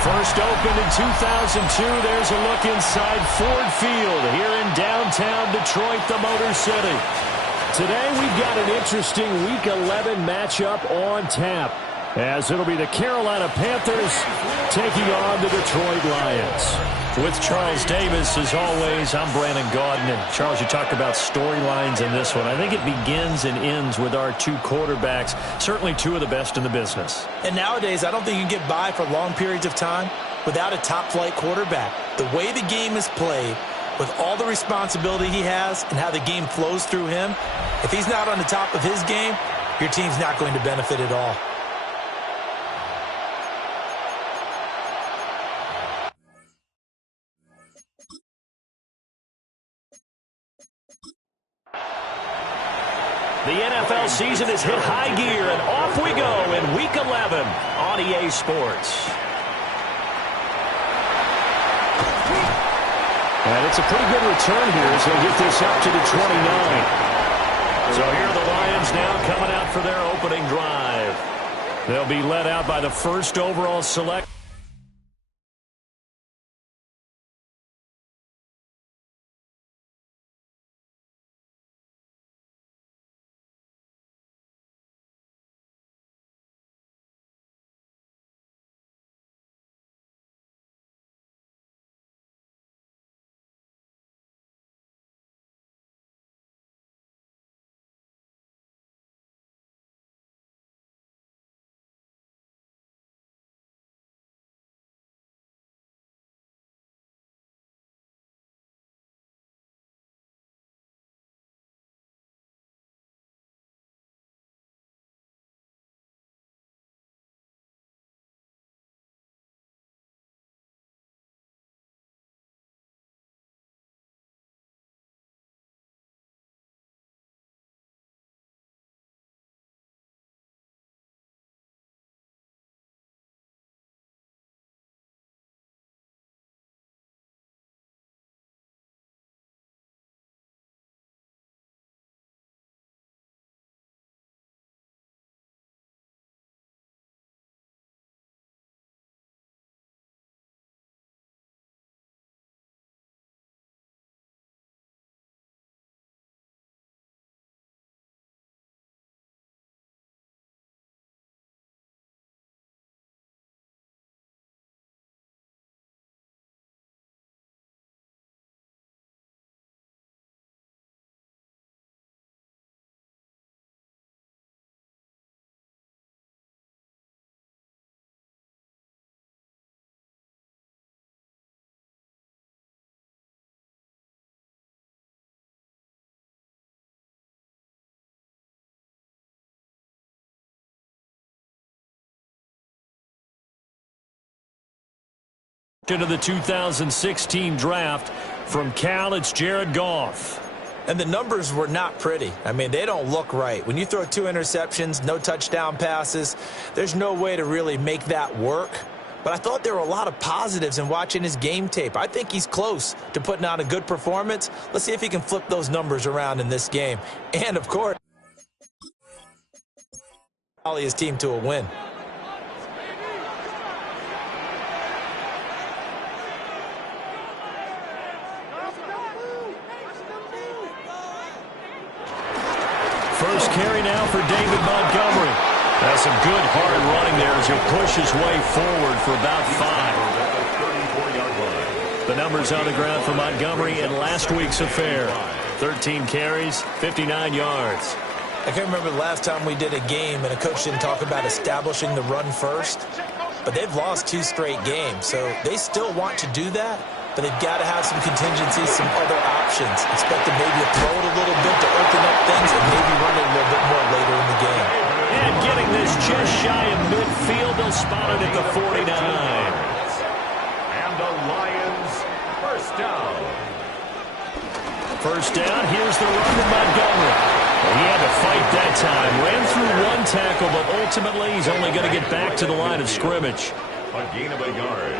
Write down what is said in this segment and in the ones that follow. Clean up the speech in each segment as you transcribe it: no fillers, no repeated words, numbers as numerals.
First opened in 2002, there's a look inside Ford Field here in downtown Detroit, the Motor City. Today we've got an interesting Week 11 matchup on tap, as it'll be the Carolina Panthers taking on the Detroit Lions. With Charles Davis, as always, I'm Brandon Gaudin. And Charles, you talked about storylines in this one. I think it begins and ends with our two quarterbacks, certainly two of the best in the business. And nowadays, I don't think you can get by for long periods of time without a top-flight quarterback. The way the game is played, with all the responsibility he has and how the game flows through him, if he's not on the top of his game, your team's not going to benefit at all. The NFL season has hit high gear, and off we go in Week 11 on EA Sports. And it's a pretty good return here as they get this up to the 29. So here are the Lions now coming out for their opening drive. They'll be led out by the first overall select. Into the 2016 draft from Cal, it's Jared Goff. And the numbers were not pretty. I mean, they don't look right. When you throw 2 interceptions, no touchdown passes, there's no way to really make that work. But I thought there were a lot of positives in watching his game tape. I think he's close to putting on a good performance. Let's see if he can flip those numbers around in this game. And, of course, rally his team to a win. First carry now for David Montgomery. That's some good hard running there as he'll push his way forward for about 5. The numbers on the ground for Montgomery in last week's affair. 13 carries, 59 yards. I can't remember the last time we did a game and a coach didn't talk about establishing the run first. but they've lost 2 straight games. So they still want to do that, but they've got to have some contingencies, some other options. Expect to maybe throw it a little bit to open up things and maybe run it a little bit more later in the game. And getting this just shy of midfield, they'll spot it at the 49. And the Lions, first down. First down, here's the run to Montgomery. He had to fight that time. Ran through 1 tackle, but ultimately he's only going to get back to the line of scrimmage. A gain of a yard.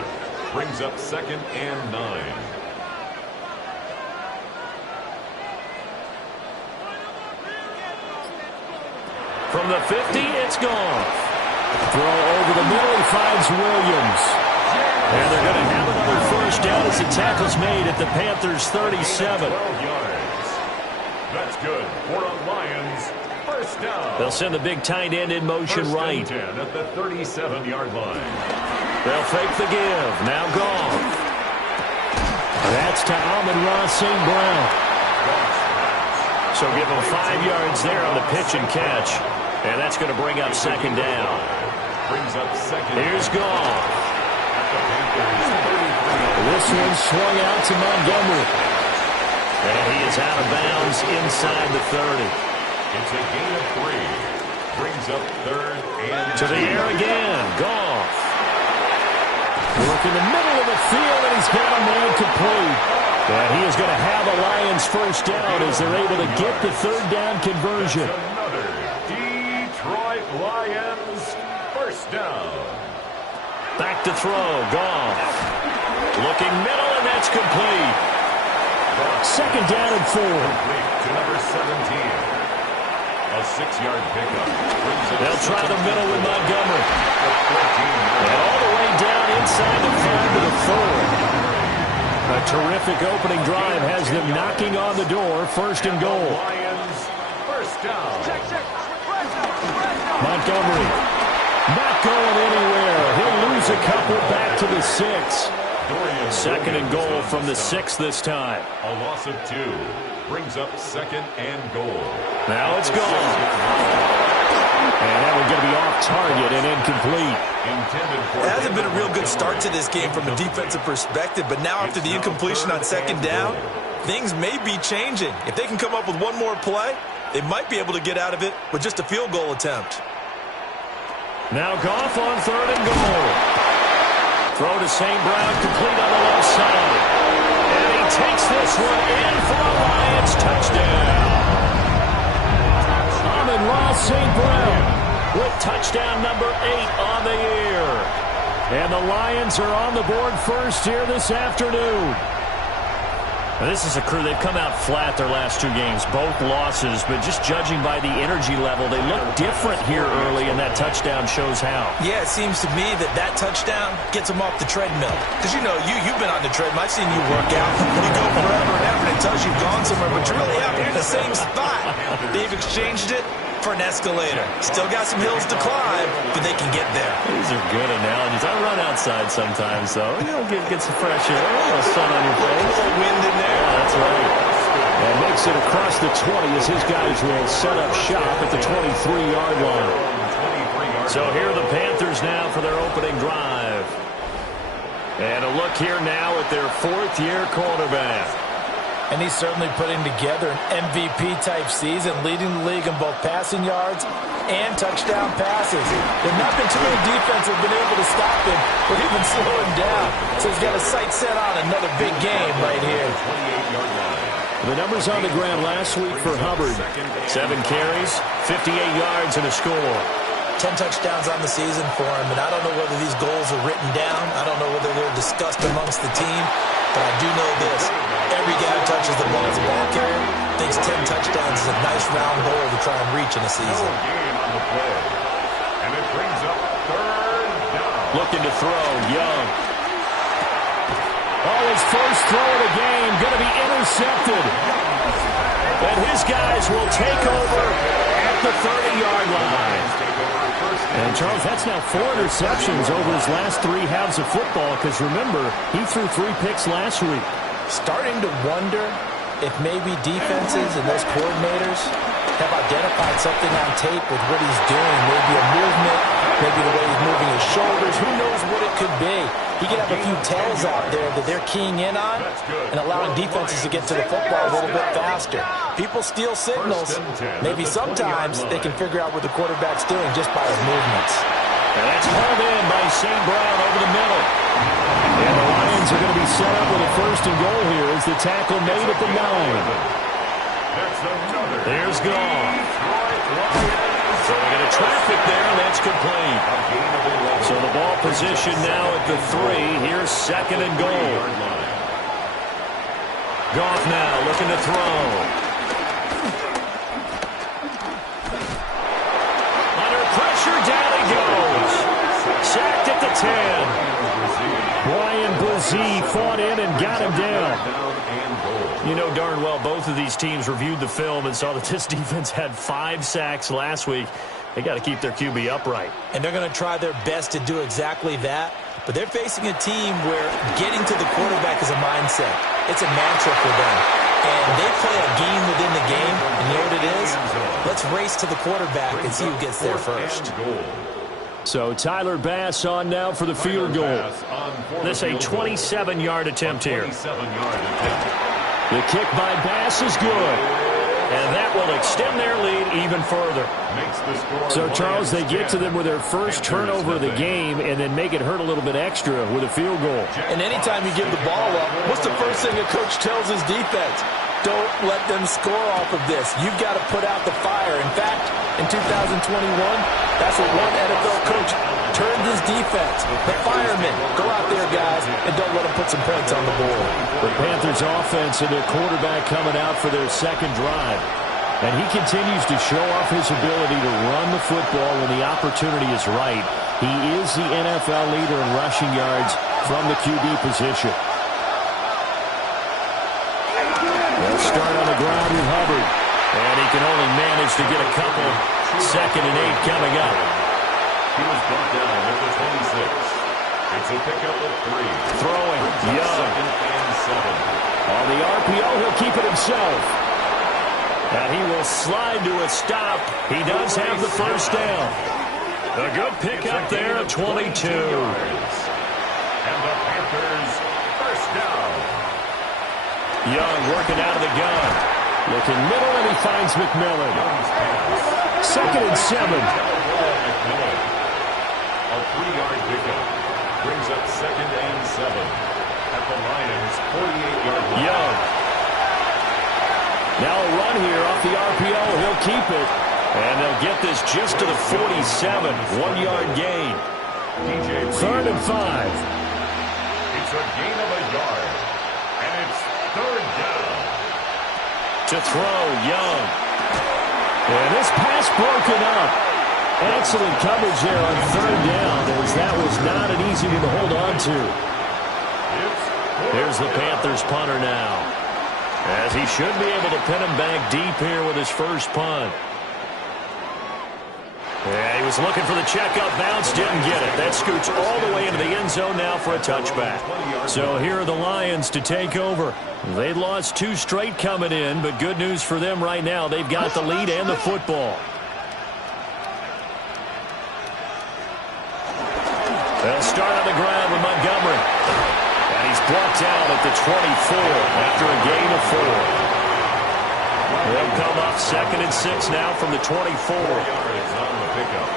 Brings up 2nd and 9. From the 50, it's gone. Throw over the middle, he finds Williams. And they're going to have another first down as the tackle's made at the Panthers' 37. 12 yards. That's good for a Lions first down. They'll send the big tight end in motion First right. and 10 at the 37-yard line. They'll fake the give. Now gone. That's to Amon-Ra St. Brown. So give him 5 yards there on the pitch and catch. And that's going to bring up 2nd down. Brings up 2nd. Here's Goff. This one swung out to Montgomery. And he is out of bounds inside the 30. It's a gain of 3. Brings up 3rd and To the air again. Goff. Work in the middle of the field, and he's got a man complete. And he is going to have a Lions first down as they're able to get the 3rd down conversion. Another Detroit Lions first down. Back to throw. Goff. Looking middle, and that's complete. 2nd down and 4. Complete to number 17. A 6-yard pickup. They'll try the middle with Montgomery. And all the way down inside the 5 to the 4. A terrific opening drive has them knocking on the door. 1st and goal. Lions first down. Montgomery not going anywhere. He'll lose a couple back to the 6. 2nd and goal from the 6 this time. A loss of 2. Brings up 2nd and goal. Now it's gone. And that one's going to be off target and incomplete. It hasn't been a real good start to this game from a defensive perspective, but now after the incompletion on 2nd down, things may be changing. If they can come up with one more play, they might be able to get out of it with just a field goal attempt. Now Goff on 3rd and goal. Throw to St. Brown, complete on the left side. And he takes this one in for a Lions touchdown. Amon-Ra St. Brown with touchdown number 8 on the year. And the Lions are on the board first here this afternoon. Now, this is a crew, they've come out flat their last 2 games, both losses, but just judging by the energy level, they look different here early, and that touchdown shows how. Yeah, it seems to me that touchdown gets them off the treadmill. Because, you know, you've been on the treadmill. I've seen you work out. You go forever and ever, and it tells you've gone somewhere, but you really haven't in the same spot. They've exchanged it for an escalator. Still got some hills to climb, but they can get there. These are good analogies. I run outside sometimes, so get some fresh air, a little sun on your face. A little wind in there. Yeah, that's right. And makes it across the 20 as his guys will set up shop at the 23-yard line. So here are the Panthers now for their opening drive. And a look here now at their 4th-year quarterback. And he's certainly putting together an MVP-type season, leading the league in both passing yards and touchdown passes. There have not been too many defenses that have been able to stop him or even slow him down. So he's got a sight set on another big game right here. The numbers on the ground last week for Hubbard. 7 carries, 58 yards, and a score. 10 touchdowns on the season for him, and I don't know whether these goals are written down. I don't know whether they're discussed amongst the team, but I do know this. Every guy who touches the ball as a ball carrier thinks 10 touchdowns is a nice round goal to try and reach in a season. And it brings up 3rd down. Looking to throw, Young. Oh, his first throw of the game, going to be intercepted. And his guys will take over at the 30-yard line. And, Charles, that's now 4 interceptions over his last 3 halves of football, because, remember, he threw 3 picks last week. Starting to wonder if maybe defenses and those coordinators have identified something on tape with what he's doing. Maybe a movement, maybe the way he's moving his shoulders. Who knows knows what it could be. He could have a few tells out there that they're keying in on and allowing defenses to get to the football a little bit faster. People steal signals. Maybe sometimes they can figure out what the quarterback's doing just by his movements. And that's hauled in by St. Brown over the middle. And the Lions are going to be set up with a first and goal here as the tackle made at the 9. There's Goff. So they get a traffic there, and that's complete. So the ball position now at the 3. Here's second and goal. Goff now looking to throw. Under pressure, down he goes. Sacked at the 10. Brian Brzee fought in and got him down. You know darn well both of these teams reviewed the film and saw that this defense had 5 sacks last week. They got to keep their QB upright. And they're going to try their best to do exactly that. But they're facing a team where getting to the quarterback is a mindset. It's a mantra for them. And they play a game within the game. And you know what it is? Let's race to the quarterback and see who gets there first. So Tyler Bass on now for the field goal. This a 27-yard attempt here. The kick by Bass is good. And that will extend their lead even further. So, Charles, they get to them with their first turnover of the game and then make it hurt a little bit extra with a field goal. And anytime you give the ball up, what's the first thing a coach tells his defense? Don't let them score off of this. You've got to put out the fire. In fact, in 2021, that's what one NFL coach turned his defense. The firemen. Go out there, guys, and don't let them put some points on the board. The Panthers offense and their quarterback coming out for their second drive. And he continues to show off his ability to run the football when the opportunity is right. He is the NFL leader in rushing yards from the QB position. They'll start on the ground with Hubbard. And he can only manage to get a couple. 2nd and 8 coming up. He was brought down at the 26. It's a pickup of 3. Throwing. Young. 2nd and 7. On the RPO, he'll keep it himself. And he will slide to a stop. He does have the first down. A good pickup there at 22. And the Panthers first down. Young working out of the gun. Looking middle, and he finds McMillan. 2nd and 7. A 3-yard pickup brings up 2nd and 7 at the Lions' 48-yard line. Young. Now a run here off the RPO. He'll keep it. And they'll get this just to the 47. 1-yard gain. 3rd and 5. It's a gain of a yard. And it's 3rd down. To throw, Young. And this pass broken up. Excellent coverage there on 3rd down, as that was not an easy one to hold on to. Here's the Panthers punter now, as he should be able to pin him back deep here with his first punt. Yeah, he was looking for the checkup bounce, didn't get it. That scoots all the way into the end zone now for a touchback. So here are the Lions to take over. They lost 2 straight coming in, but good news for them right now. They've got the lead and the football. They'll start on the ground with Montgomery. And he's blocked out at the 24 after a gain of 4. They'll come up 2nd and 6 now from the 24. 4 yards on the pickup.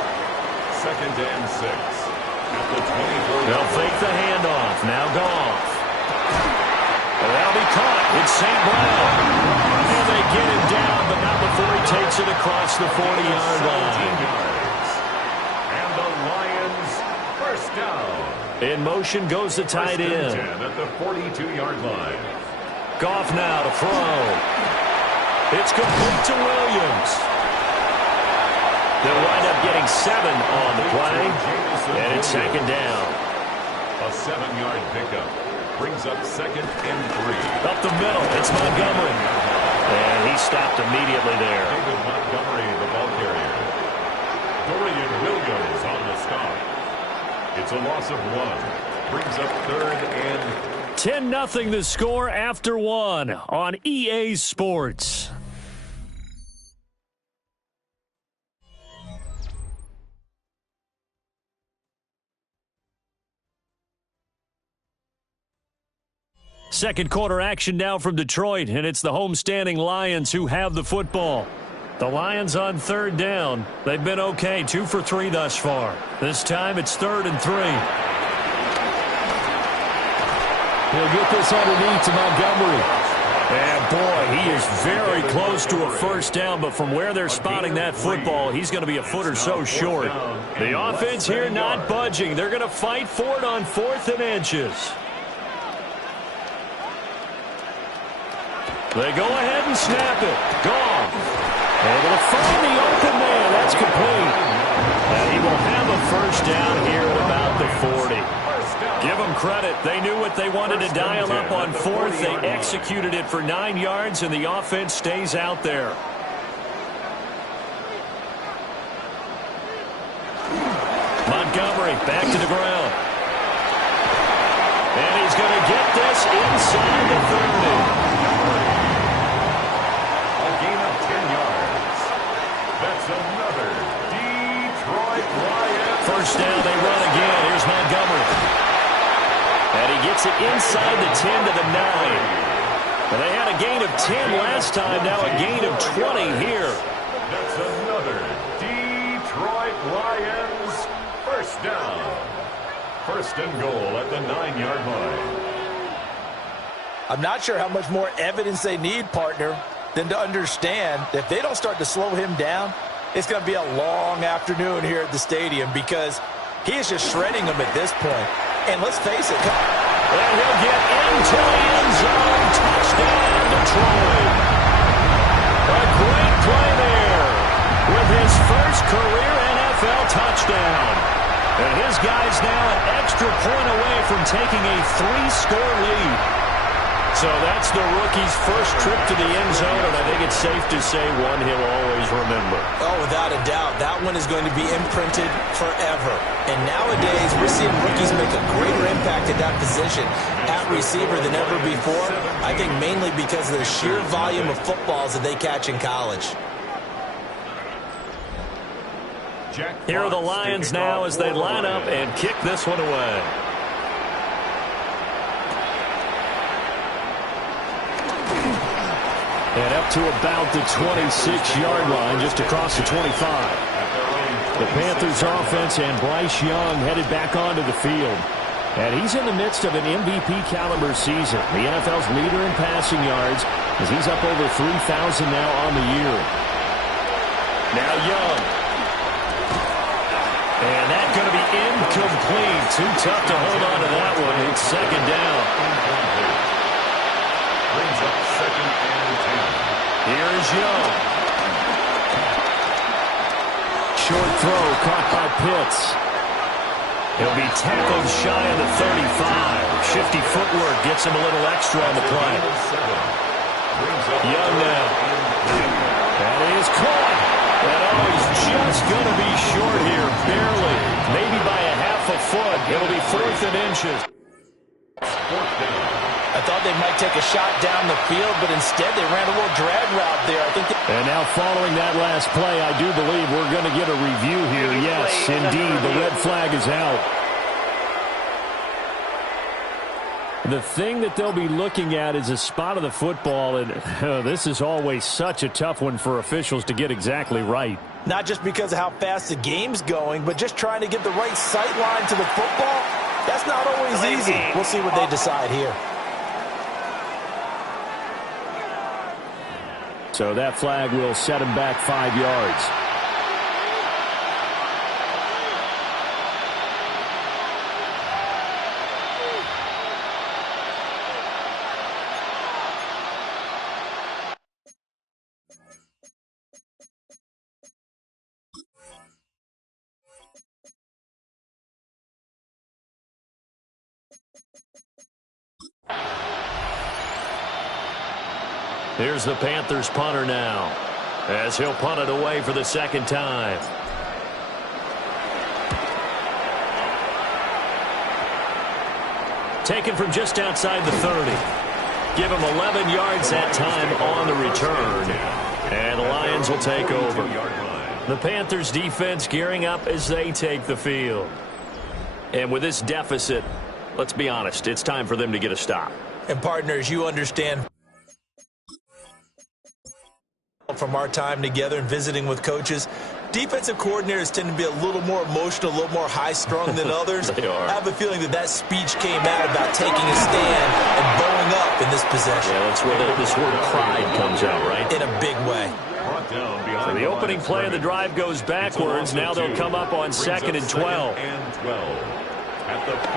2nd and 6 at the 24. They'll fake the handoff. Now Goff. That'll be caught. It's St. Brown. And they get him down, but not before he takes it across the 40-yard line. And the Lions first down. In motion goes the tight end. 10 at the 42-yard line. Goff now to throw. It's complete to Williams. They'll wind up getting 7 on the play, and it's 2nd down. A 7-yard pickup brings up 2nd and 3. Up the middle, it's Montgomery. And he stopped immediately there. David Montgomery, the ball carrier. Dorian Williams on the stop. It's a loss of 1. Brings up 3rd and 10-0 the score after 1 on EA Sports. Second quarter action now from Detroit, and it's the homestanding Lions who have the football. The Lions on third down. They've been okay, 2 for 3 thus far. This time it's 3rd and 3. He'll get this underneath to Montgomery. And boy, he is very close to a first down, but from where they're spotting that football, he's going to be a foot or so short. The offense here not budging. They're going to fight for it on 4th and inches. They go ahead and snap it. Gone. Able to find the open man. That's complete. And he will have a first down here at about the 40. Give them credit. They knew what they wanted to dial up on 4th. They executed it for 9 yards, and the offense stays out there. Montgomery back to the ground. And he's going to get this inside the 30. A gain of 10 yards. That's another Detroit Lions. First down, they run again. Here's Montgomery. And he gets it inside the 10 to the 9. And they had a gain of 10 last time, now a gain of 20 here. That's another Detroit Lions first down. 1st and goal at the 9-yard line. I'm not sure how much more evidence they need, partner, than to understand that if they don't start to slow him down, it's going to be a long afternoon here at the stadium because he is just shredding them at this point. And let's face it. And he'll get into the end zone. Touchdown, Detroit. A great play there with his first career NFL touchdown. And his guy's now an extra point away from taking a 3-score lead. So that's the rookie's first trip to the end zone, and I think it's safe to say one he'll always remember. Oh, without a doubt, that one is going to be imprinted forever. And nowadays, we're seeing rookies make a greater impact at that position at receiver than ever before. I think mainly because of the sheer volume of footballs that they catch in college. Here are the Lions now as they line up and kick this one away. And up to about the 26-yard line, just across the 25. The Panthers offense and Bryce Young headed back onto the field. And he's in the midst of an MVP-caliber season. The NFL's leader in passing yards as he's up over 3,000 now on the year. Now Young. And that's going to be incomplete. Too tough to hold on to that one. It's 2nd down. Brings up 2nd and 10. Here's Young. Short throw caught by Pitts. He'll be tackled shy of the 35. Shifty footwork gets him a little extra on the play. Young now. That is caught. And oh, he's just going to be short here, barely. Maybe by a half a foot. It'll be 4th and inches. I thought they might take a shot down the field, but instead they ran a little drag route there. And now following that last play, I do believe we're going to get a review here. Yes, indeed, the red flag is out. The thing that they'll be looking at is a spot of the football, and this is always such a tough one for officials to get exactly right. Not just because of how fast the game's going, but just trying to get the right sight line to the football. That's not always easy. We'll see what they decide here. So that flag will set him back 5 yards. Here's the Panthers punter now, as he'll punt it away for the 2nd time. Taken from just outside the 30. Give him 11 yards that time on the return. And the Lions will take over. The Panthers defense gearing up as they take the field. And with this deficit, let's be honest, it's time for them to get a stop. And partners, you understand from our time together and visiting with coaches, defensive coordinators tend to be a little more emotional, a little more high-strung than others. They are. I have a feeling that speech came out about taking a stand and bowing up in this possession. Yeah, that's where this word pride comes out, right? In a big way. So the opening play of the drive goes backwards. Now they'll come up on 2nd and 12.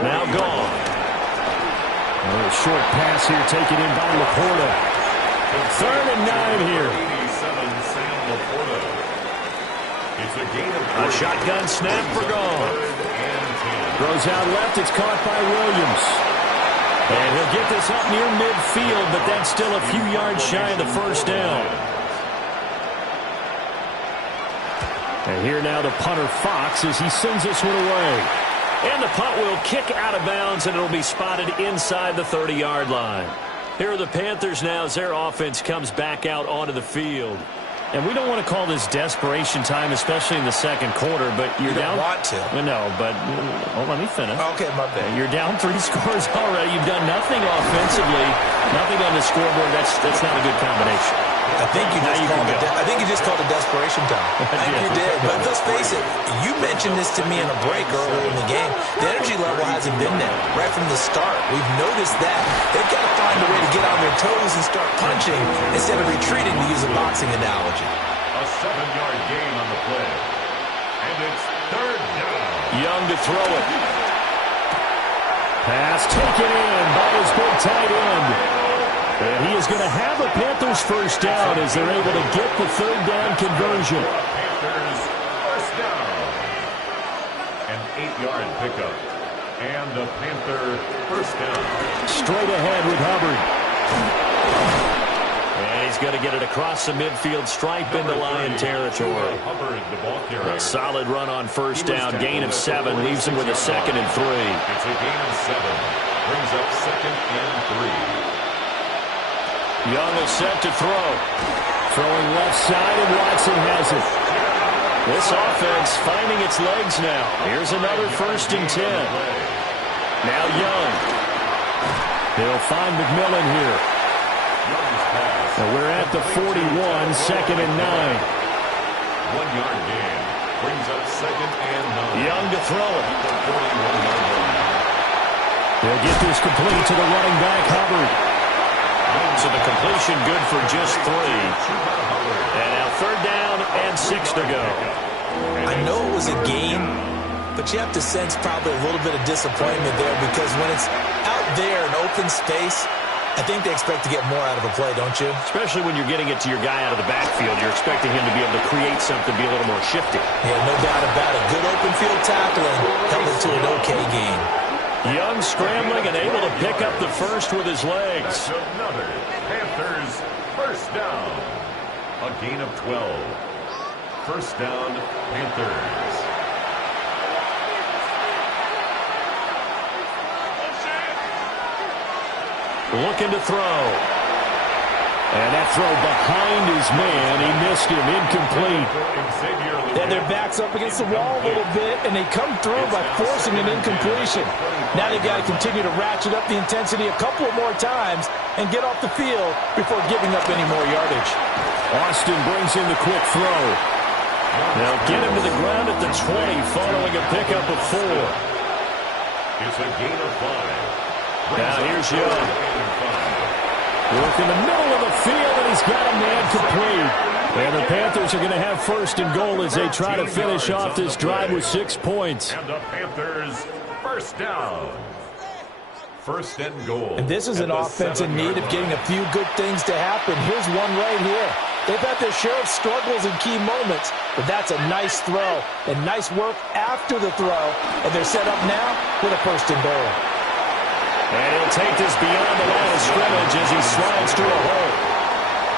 Now gone. A short pass here taken in by Laporta. 3rd and 9 here. A shotgun snap for Gone. Throws out left. It's caught by Williams. And he'll get this up near midfield, but that's still a few yards shy of the first down. And here now the punter Fox as he sends this one away. And the punt will kick out of bounds, and it'll be spotted inside the 30-yard line. Here are the Panthers now as their offense comes back out onto the field. And we don't want to call this desperation time, especially in the second quarter, but you're down. You don't want to. No, but let me finish. Okay, my bad. You're down 3 scores already. You've done nothing offensively, nothing on the scoreboard. That's not a good combination. I think you just called it desperation time. I think you did. But let's face it, you mentioned this to me in a break earlier in the game. The energy level hasn't been there right from the start. We've noticed that. They've got to find a way to get on their toes and start punching instead of retreating, to use a boxing analogy. A 7-yard gain on the play. And it's 3rd down. Young to throw it. Pass taken in by his big tight end. And he is going to have a Panthers first down as they're able to get the 3rd down conversion. Panthers first down. An 8-yard pickup. And the Panther first down. Straight ahead with Hubbard. And he's going to get it across the midfield stripe into Lion territory. Hubbard, the ball carrier. A solid run on first down. Gain of 7 leaves him with a 2nd and 3. It's a gain of 7. Brings up 2nd and 3. Young is set to throw. Throwing left side, and Watson has it. This offense finding its legs now. Here's another 1st and 10. Now Young. He'll find McMillan here. Now we're at the 41, 2nd and 9. 1-yard gain. Brings up 2nd and 9. Young to throw it. They'll get this complete to the running back, Hubbard. So the completion good for just 3. And now 3rd down and 6 to go. I know it was a gain, but you have to sense probably a little bit of disappointment there because when it's out there in open space, I think they expect to get more out of a play, don't you? Especially when you're getting it to your guy out of the backfield. You're expecting him to be able to create something, be a little more shifty. Yeah, no doubt about it. Good open field tackling held it to an okay gain. Young scrambling and able to pick up the first with his legs. That's another Panthers first down. A gain of 12. First down, Panthers. Looking to throw. And that throw behind his man. He missed him. Incomplete. And their back's up against the wall a little bit, and they come through by forcing an incompletion. Now they've got to continue to ratchet up the intensity a couple more times and get off the field before giving up any more yardage. Austin brings in the quick throw. They'll get him to the ground at the 20 following a pickup of 4. It's a gain of 5. Now here's Young. Work in the middle of the field, and he's got a man complete. And the Panthers are going to have 1st and goal as they try to finish off this drive with 6 points. And the Panthers first down. 1st and goal. And this is an offense in need of getting a few good things to happen. Here's one right here. They've had their share of struggles in key moments, but that's a nice throw and nice work after the throw. And they're set up now with a 1st and goal. And he'll take this beyond the line of scrimmage as he slides through a hole.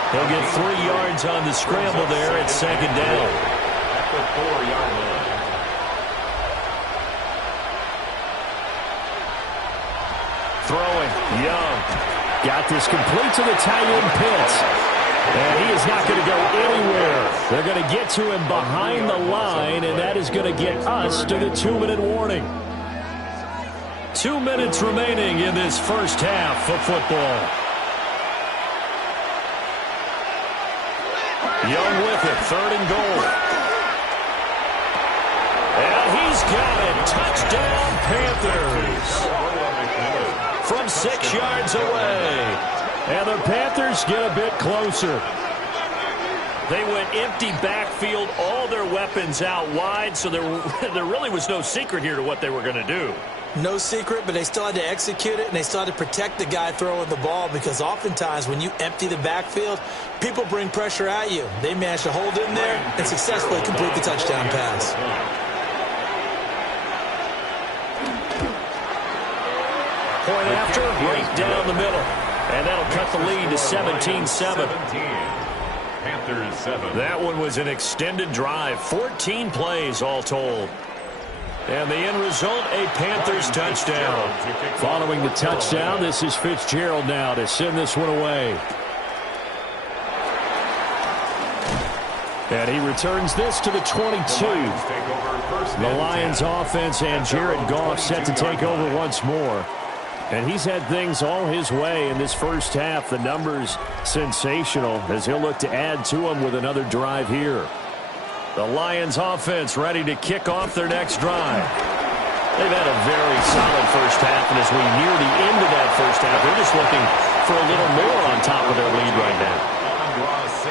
He'll get 3 yards on the scramble there at 2nd down. At the 4-yard line. Throwing, Young. Got this complete to the tight end Pitts. And he is not going to go anywhere. They're going to get to him behind the line, and that is going to get us to the 2-minute warning. 2 minutes remaining in this first half of football. Young with it, 3rd and goal. And he's got it. Touchdown, Panthers. From 6 yards away. And the Panthers get a bit closer. They went empty backfield, all their weapons out wide, so there really was no secret here to what they were going to do. No secret, but they still had to execute it, and they still had to protect the guy throwing the ball, because oftentimes when you empty the backfield, people bring pressure at you. They managed to hold in there and successfully complete the touchdown pass. Point after, right down the middle. And that'll cut the lead to 17-7. Panthers 7. That one was an extended drive, 14 plays all told. And the end result, a Panthers touchdown. Following the touchdown, this is Fitzgerald now to send this one away. And he returns this to the 22. The Lions offense and Jared Goff set to take over once more. And he's had things all his way in this first half. The numbers sensational as he'll look to add to them with another drive here. The Lions offense ready to kick off their next drive. They've had a very solid first half, and as we near the end of that first half, they're just looking for a little more on top of their lead right now.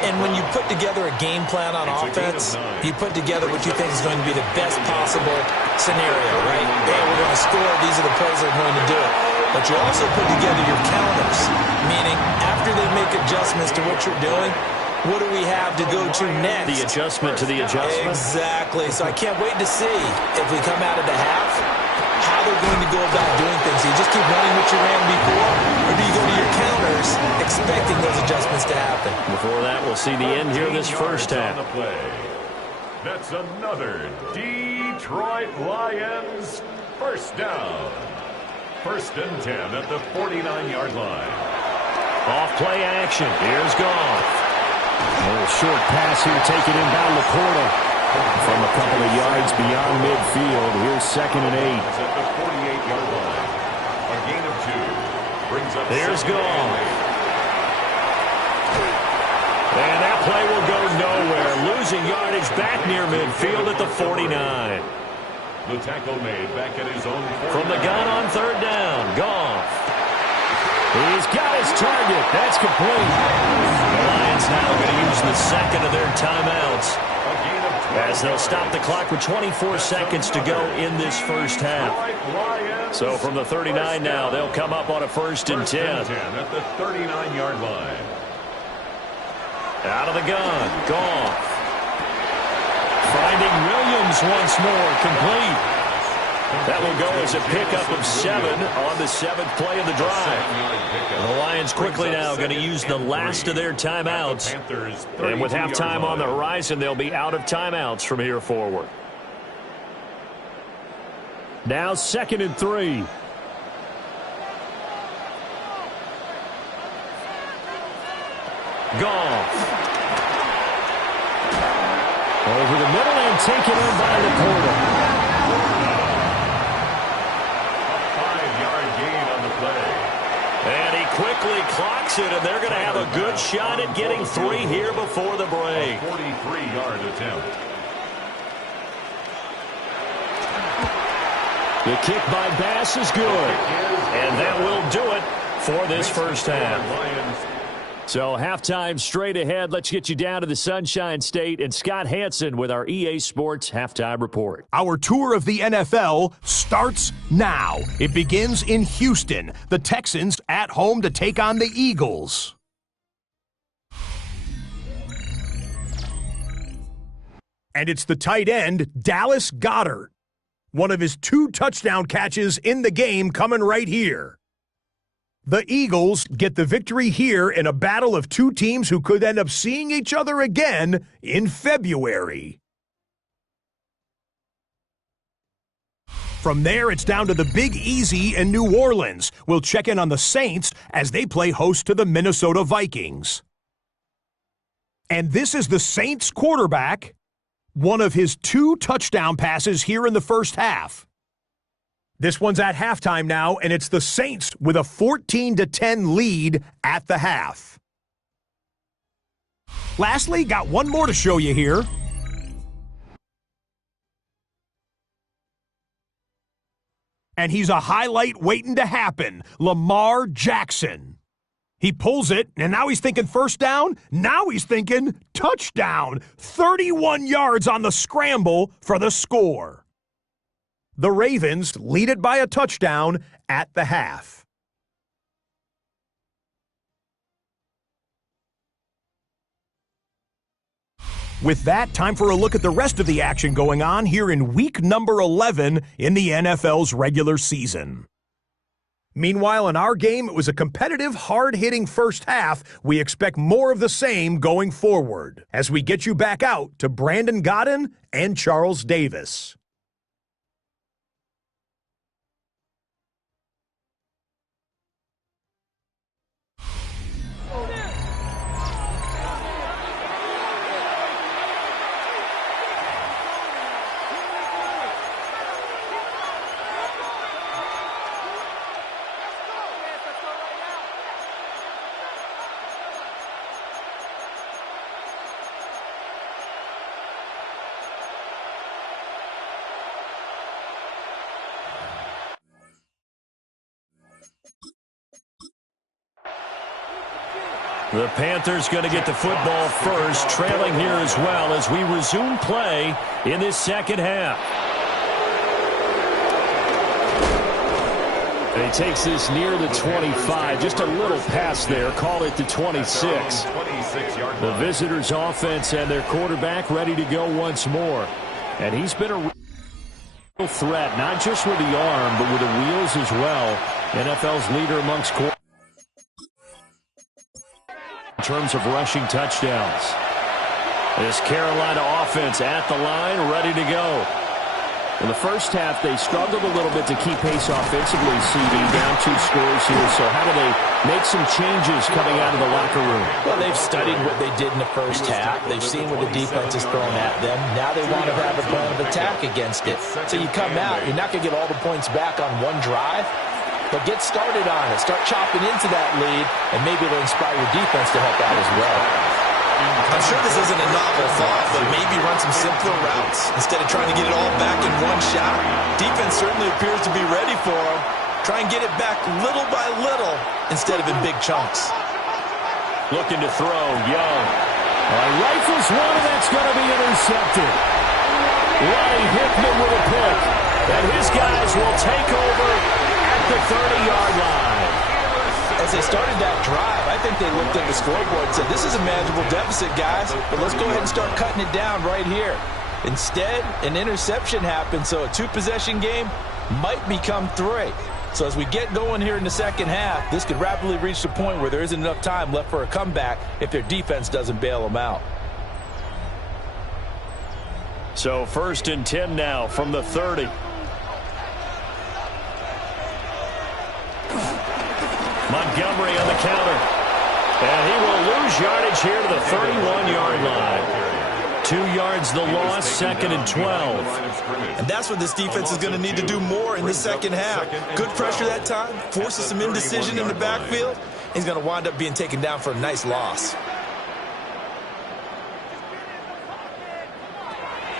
And when you put together a game plan on offense, you put together what you think is going to be the best possible scenario, right? Hey, we're going to score. These are the plays that are going to do it. But you also put together your counters, meaning after they make adjustments to what you're doing, what do we have to go to next? The adjustment to the adjustment? Exactly. So I can't wait to see if we come out of the half, how they're going to go about doing things. Do you just keep running what you ran before, or do you go to your counters expecting those adjustments to happen? Before that, we'll see the end here in this first half. That's another Detroit Lions first down. 1st and 10 at the 49-yard line. Off play action. Here's Goff. A little short pass here taken inbound Laporta. From a couple of yards beyond midfield. Here's 2nd and 8. That's at the 48-yard line. A gain of 2. Brings up Here's Goff. And that play will go nowhere. Losing yardage back near midfield at the 49. The tackle made back at his own 49. From the gun on 3rd down. Goff. He's got his target. That's complete. The Lions now going to use the 2nd of their timeouts, as they'll stop the clock with 24 seconds to go in this first half. So from the 39 now, they'll come up on a 1st and 10. At the 39-yard line. Out of the gun. Goff. Finding Williams once more, complete. That will go as a pickup of 7 on the 7th play of the drive. The Lions quickly now going to use the last of their timeouts. And with halftime on the horizon, they'll be out of timeouts from here forward. Now 2nd and 3. Goff. Over the middle and taken in by Laporta. A 5-yard gain on the play. And he quickly clocks it, and they're going to have a good shot at getting 3 here before the break. A 43-yard attempt. The kick by Bass is good, and that will do it for this first half. So halftime straight ahead. Let's get you down to the Sunshine State and Scott Hansen with our EA Sports Halftime Report. Our tour of the NFL starts now. It begins in Houston. The Texans at home to take on the Eagles. And it's the tight end, Dallas Goedert. One of his 2 touchdown catches in the game coming right here. The Eagles get the victory here in a battle of 2 teams who could end up seeing each other again in February. From there, it's down to the Big Easy in New Orleans. We'll check in on the Saints as they play host to the Minnesota Vikings. And this is the Saints quarterback, one of his 2 touchdown passes here in the first half. This one's at halftime now, and it's the Saints with a 14-10 lead at the half. Lastly, got one more to show you here. And he's a highlight waiting to happen, Lamar Jackson. He pulls it, and now he's thinking first down. Now he's thinking touchdown. 31 yards on the scramble for the score. The Ravens lead it by a touchdown at the half. With that, time for a look at the rest of the action going on here in week number 11 in the NFL's regular season. Meanwhile, in our game, it was a competitive, hard-hitting first half. We expect more of the same going forward as we get you back out to Brandon Godden and Charles Davis. The Panthers going to get the football first, trailing here as well as we resume play in this second half. And he takes this near the 25, just a little pass there, call it the 26. The visitors' offense and their quarterback ready to go once more. And he's been a real threat, not just with the arm, but with the wheels as well. NFL's leader amongst quarterbacks in terms of rushing touchdowns. This Carolina offense at the line, ready to go. In the first half, they struggled a little bit to keep pace offensively, CD, down 2 scores here. So how do they make some changes coming out of the locker room? Well, they've studied what they did in the first half. They've seen what the defense is throwing at them. Now they want to have a plan of attack against it. So you come out, you're not going to get all the points back on one drive, but get started on it. Start chopping into that lead, and maybe it'll inspire your defense to help out as well. I'm sure this isn't a novel thought, but maybe run some simpler routes instead of trying to get it all back in one shot. Defense certainly appears to be ready for them. Try and get it back little by little instead of in big chunks. Looking to throw, Young. Rifles one, and that's going to be intercepted. Ronnie Hickman with a pick, and his guys will take over at the 30-yard line. As they started that drive, I think they looked at the scoreboard and said, this is a manageable deficit, guys, but let's go ahead and start cutting it down right here. Instead, an interception happened, so a 2-possession game might become 3. So as we get going here in the second half, this could rapidly reach the point where there isn't enough time left for a comeback if their defense doesn't bail them out. So 1st and 10 now from the 30. Montgomery on the counter. And he will lose yardage here to the 31-yard line. 2 yards the loss, 2nd and 12. And that's what this defense is going to need to do more in the second half. Good pressure that time, forces some indecision in the backfield. He's going to wind up being taken down for a nice loss.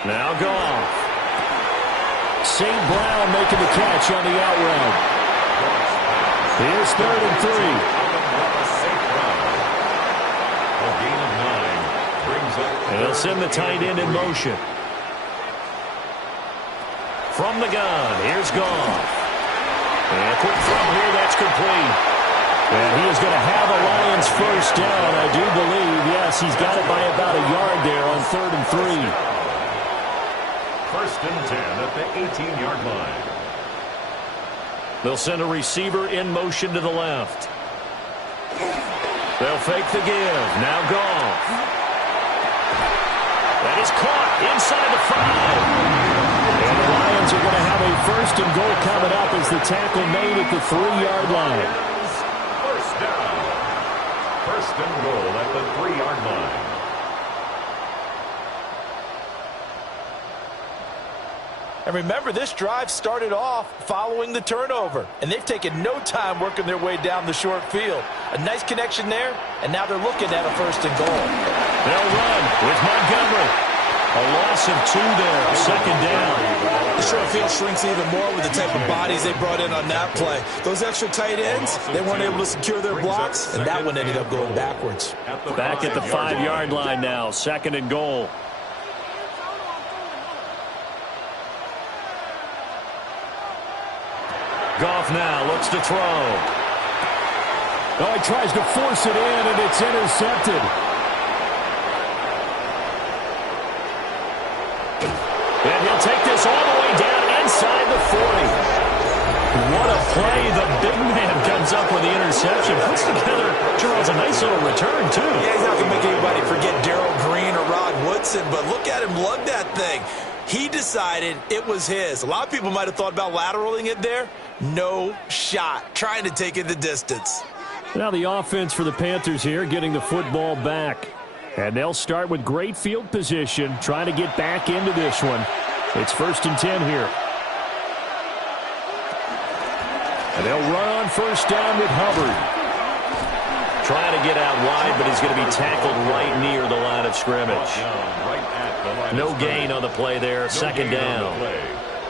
Now Goff. St. Brown making the catch on the out route. Here's 3rd and 3. And they'll send the tight end in motion. From the gun, here's Goff. And a quick throw here, that's complete. And he is going to have a Lions first down, I do believe. Yes, he's got it by about a yard there on 3rd and 3. 1st and 10 at the 18-yard line. They'll send a receiver in motion to the left. They'll fake the give. Now Goff. That is caught inside the 5. And the Lions are going to have a 1st and goal coming up as the tackle made at the 3-yard line. First down. 1st and goal at the 3-yard line. And remember, this drive started off following the turnover, and they've taken no time working their way down the short field. A nice connection there, and now they're looking at a 1st and goal. They'll run with Montgomery. A loss of 2 there, 2nd down. The short field shrinks even more with the type of bodies they brought in on that play. Those extra tight ends, they weren't able to secure their blocks, and that one ended up going backwards. Back at the 5-yard line now, 2nd and goal. Goff now looks to throw. Oh, he tries to force it in, and it's intercepted. And he'll take this all the way down inside the 40. What a play. The big man comes up with the interception. Puts together, Charles, a nice little return, too. Yeah, he's not going to make anybody forget Darrell Green or Rod Woodson, but look at him lug that thing. He decided it was his. A lot of people might have thought about lateraling it there. No shot. Trying to take it the distance. Now the offense for the Panthers here, getting the football back. And they'll start with great field position, trying to get back into this one. It's 1st and 10 here. And they'll run on 1st down with Hubbard. Trying to get out wide, but he's going to be tackled right near the line of scrimmage. No gain on the play there, 2nd down.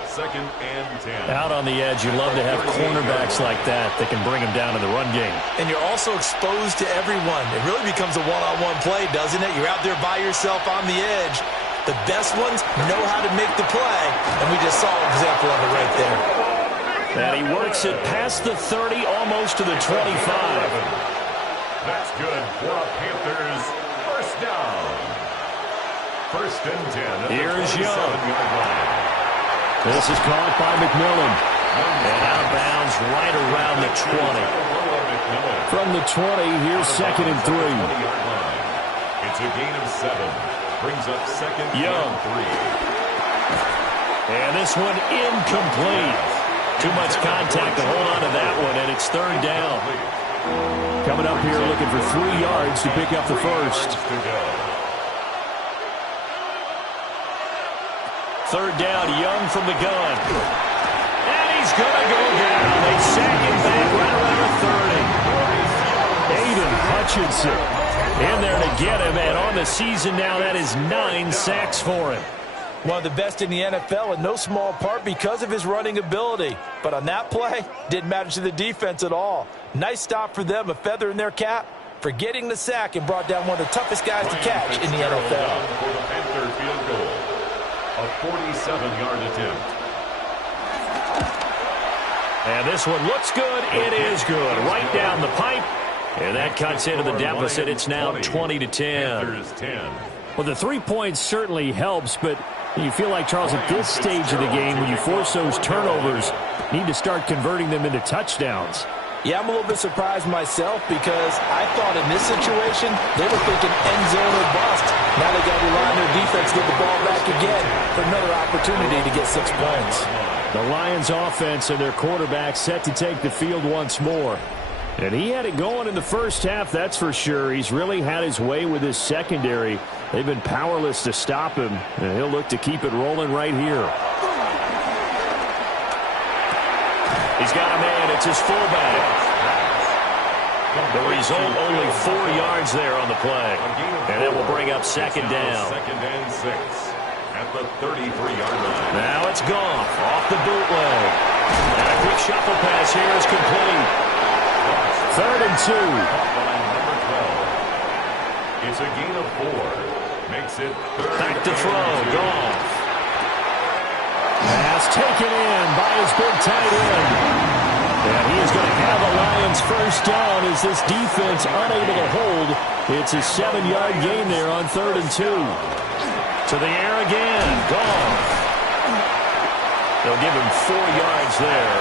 2nd and 10. Out on the edge, you love to have cornerbacks like that can bring them down in the run game. And you're also exposed to everyone. It really becomes a one-on-one play, doesn't it? You're out there by yourself on the edge. The best ones know how to make the play, and we just saw an example of it right there. And he works it past the 30, almost to the 25. That's good for a Panthers 1st down. 1st and 10. Here's Young. This is caught by McMillan. And out of bounds right around the 20. From the 20, here's 2nd and 3. It's a gain of 7. Brings up 2nd Young. and 3. And this one incomplete. Too much contact to hold on to that one, and it's 3rd down. Coming up here looking for 3 yards to pick up the 1st. 3rd down, Young from the gun. And he's going to go down. They sack him back right around the 30. Aiden Hutchinson in there to get him. And on the season now, that is 9 sacks for him. One of the best in the NFL, in no small part because of his running ability. But on that play, didn't matter to the defense at all. Nice stop for them, a feather in their cap for getting the sack and brought down one of the toughest guys to catch in the NFL. For the Panther field goal. A 47-yard attempt. And this one looks good. It is good. Right down the pipe. And that cuts into the deficit. It's now 20-10. Well, the 3 points certainly helps, but you feel like, Charles, at this stage of the game, when you force those turnovers, you need to start converting them into touchdowns. Yeah, I'm a little bit surprised myself because I thought in this situation they were thinking end zone or bust. Now they got to rely on their defense to get the ball back again for another opportunity to get 6 points. The Lions offense and their quarterback set to take the field once more. And he had it going in the first half, that's for sure. He's really had his way with his secondary. They've been powerless to stop him, and he'll look to keep it rolling right here. He's got a man. It's his fullback. The result, only 4 yards there on the play. And it will bring up 2nd down. 2nd and 6 at the 33-yard line. Now it's Goff off the bootleg. And a quick shuffle pass here is complete. 3rd and 2. It's a gain of 4. Makes it 3rd. Back to throw. Goff. Pass taken in by his big tight end. And he is going to have a Lions 1st down as this defense unable to hold. It's a 7-yard gain there on 3rd and 2. To the air again. Goff. They'll give him 4 yards there.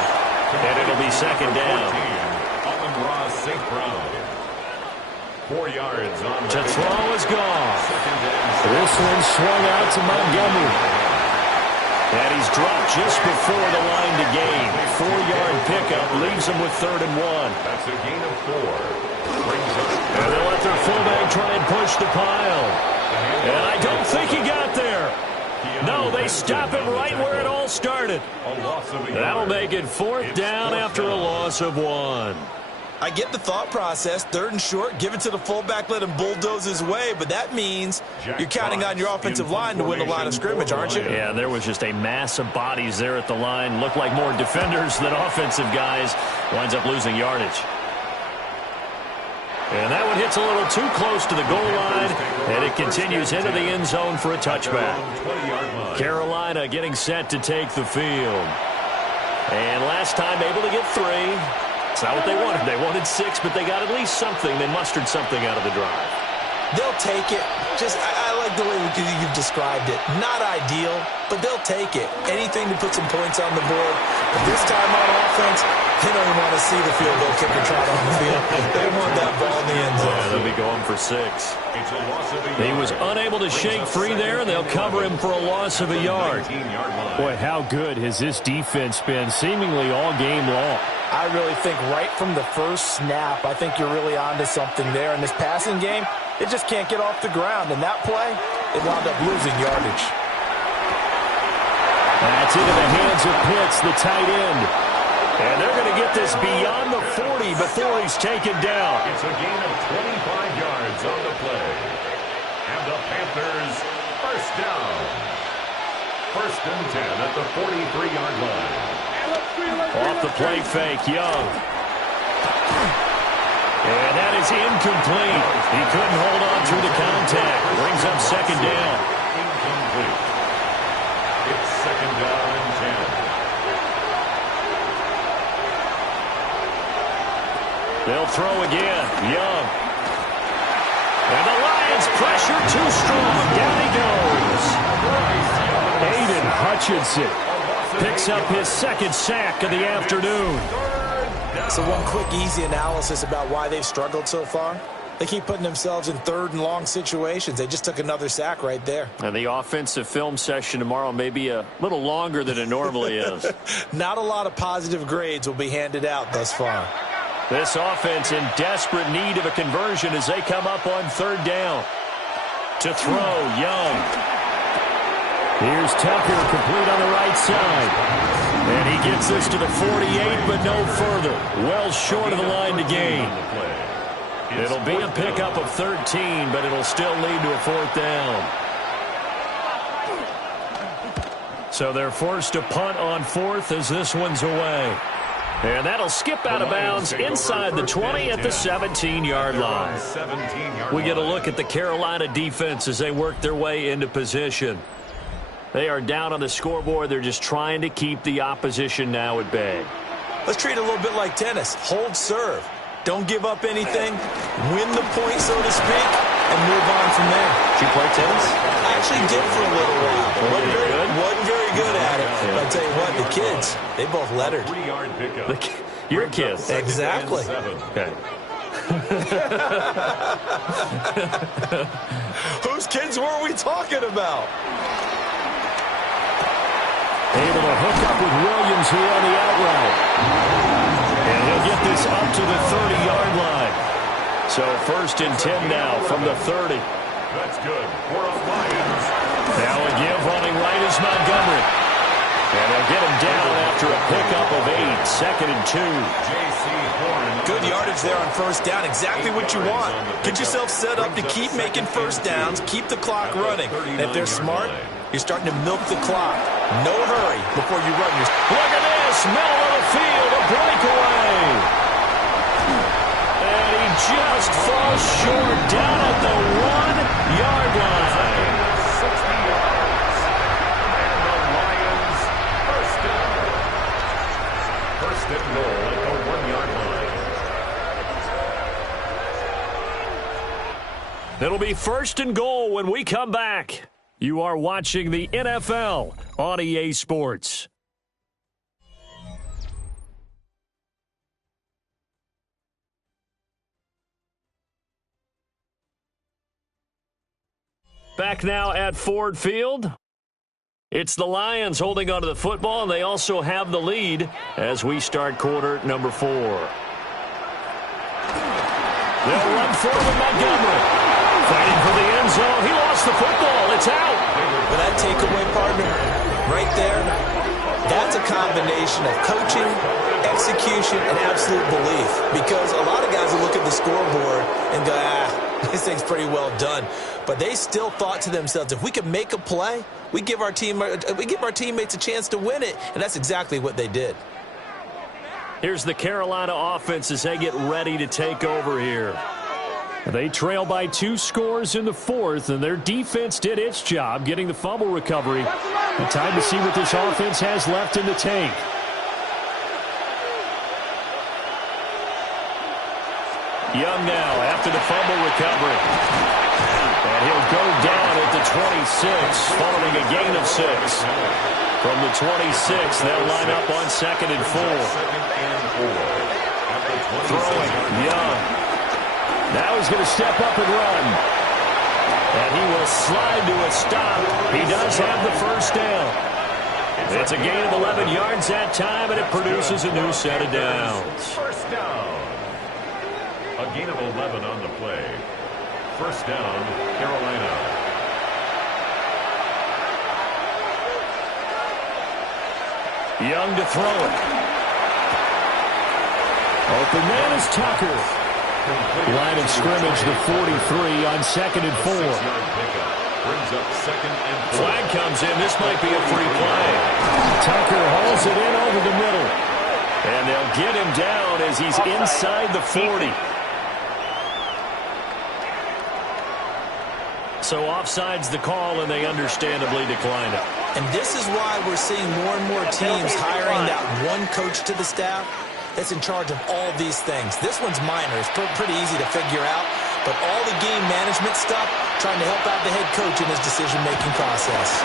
And it'll be 2nd down. St. Brown. 4 yards on to throw is Goff. This one swung out to Montgomery. And he's dropped just before the line to gain. 4-yard pickup leaves him with 3rd and 1. That's a gain of 4. And they'll let their fullback try and push the pile. And I don't think he got there. No, they stop him right where it all started. That'll make it 4th down after a loss of 1. I get the thought process, 3rd and short, give it to the fullback, let him bulldoze his way, but that means you're counting on your offensive line to win the line of scrimmage, aren't you? Yeah, there was just a mass of bodies there at the line. Looked like more defenders than offensive guys. Winds up losing yardage. And that one hits a little too close to the goal line, and it continues into the end zone for a touchback. Carolina getting set to take the field. And last time able to get 3. It's not what they wanted. They wanted 6, but they got at least something. They mustered something out of the drive. They'll take it. I like the way you've described it. Not ideal, but they'll take it. Anything to put some points on the board. But this time on offense, they don't even want to see the field goal kicker trot on the field. They want that ball in the end zone. Yeah, they'll be going for 6. He was unable to shake free there. They'll cover him for a loss of a yard. Boy, how good has this defense been seemingly all game long? I really think right from the first snap, I think you're really onto something there. In this passing game, it just can't get off the ground. And that play, it wound up losing yardage. That's into the hands of Pitts, the tight end. And they're going to get this beyond the 40 before he's taken down. It's a gain of 25 yards on the play. And the Panthers, 1st down. 1st and 10 at the 43-yard line. Off the play fake, Young. And that is incomplete. He couldn't hold on through the contact. Brings up 2nd down. Incomplete. It's 2nd down and 10. They'll throw again. Young. And the Lions pressure too strong. Down he goes. Aiden Hutchinson Picks up his 2nd sack of the afternoon. So one quick, easy analysis about why they've struggled so far. They keep putting themselves in 3rd and long situations. They just took another sack right there. And the offensive film session tomorrow may be a little longer than it normally is. Not a lot of positive grades will be handed out thus far. This offense in desperate need of a conversion as they come up on 3rd down. To throw, Young. Here's Tucker, complete on the right side. And he gets this to the 48, but no further. Well short of the line to gain. It'll be a pickup of 13, but it'll still lead to a 4th down. So they're forced to punt on 4th as this one's away. And that'll skip out of bounds inside the 20 at the 17-yard line. We get a look at the Carolina defense as they work their way into position. They are down on the scoreboard. They're just trying to keep the opposition now at bay. Let's treat it a little bit like tennis. Hold serve. Don't give up anything. Win the point, so to speak, and move on from there. Did you play tennis? I actually did for a little while. Wasn't very good at it. But I'll tell you what, the kids, they both lettered. Your kids. Exactly. Okay. Whose kids were we talking about? Able to hook up with Williams here on the out route. And he'll get this up to the 30-yard line. So 1st and 10 now from the 30. That's good for a Lions. Now a give running right is Montgomery. And they'll get him down after a pickup of 8. 2nd and 2. Good yardage there on 1st down. Exactly what you want. Get yourself set up to keep making 1st downs, keep the clock running. And if they're smart, you're starting to milk the clock. No hurry before you run your... Look at this. Middle of the field. A breakaway. And he just falls short down at the 1-yard line. 60 yards. And the Lions, 1st down. 1st and goal at the 1-yard line. It'll be 1st and goal when we come back. You are watching the NFL on EA Sports. Back now at Ford Field. It's the Lions holding onto the football, and they also have the lead as we start quarter number 4. They'll run forward with Montgomery. Fighting for the end zone. He lost the football. It's out. Well, that takeaway, partner, right there, that's a combination of coaching, execution, and absolute belief. Because a lot of guys will look at the scoreboard and go, this thing's pretty well done. But they still thought to themselves, if we can make a play, we give our teammates a chance to win it. And that's exactly what they did. Here's the Carolina offense as they get ready to take over here. They trail by 2 scores in the fourth, and their defense did its job getting the fumble recovery. And time to see what this offense has left in the tank. Young now after the fumble recovery. And he'll go down at the 26, following a gain of 6. From the 26, they'll line up on 2nd and 4. Throwing, Young. Now he's going to step up and run. And he will slide to a stop. He does have the first down. It's a gain of 11 yards that time, and it produces a new set of downs. First down. A gain of 11 on the play. First down, Carolina. Young to throw it. Open man is Tucker. Line of scrimmage to 43 on 2nd and 4. Brings up 2nd and 4. Flag comes in. This might be a free play. Tucker hauls it in over the middle. And they'll get him down as he's inside the 40. So offside's the call, and they understandably declined it. And this is why we're seeing more and more teams hiring that one coach to the staff that's in charge of all these things. This one's minor. It's pretty easy to figure out. But all the game management stuff, trying to help out the head coach in his decision-making process.